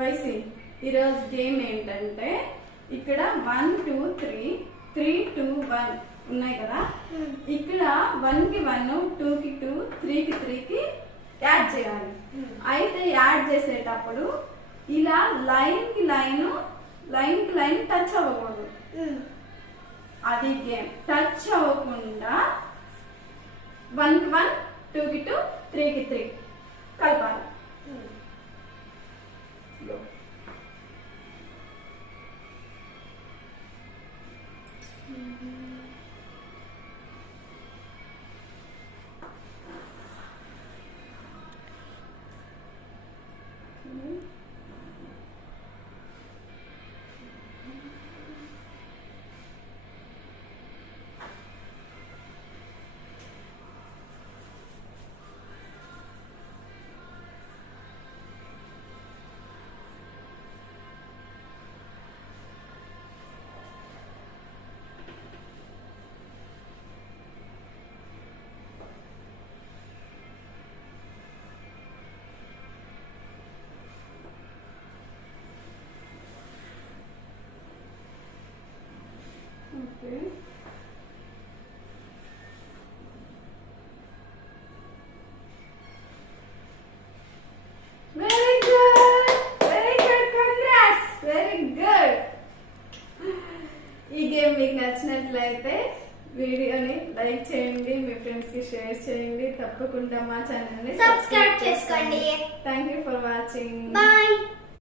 YC ఈరోజు game ఏంటంటే ఇక్కడ 1 2 3 3 2 1 ఉన్నాయి కదా. ఇక్కడ 1 కి 1 2 కి 2 3 కి 3 కి యాడ్ చేయాలి. అయితే యాడ్ చేసేటప్పుడు ఇలా లైన్ కి లైన్ టచ్ అవ్వకూడదు. అది గేమ్. టచ్ అవ్వకుండా 1 కి 1 2 కి 2 3 కి 3 కలపాలి. Okay. Very good. Congrats. Very good. ఈ గేమ్ మీకు నచ్చినట్లయితే వీడియోని లైక్ చేయండి, మీ ఫ్రెండ్స్ కి షేర్ చేయండి, తప్పకుండా మా ఛానల్ ని సబ్స్క్రైబ్ చేసుకోండి. Thank you for watching. బై.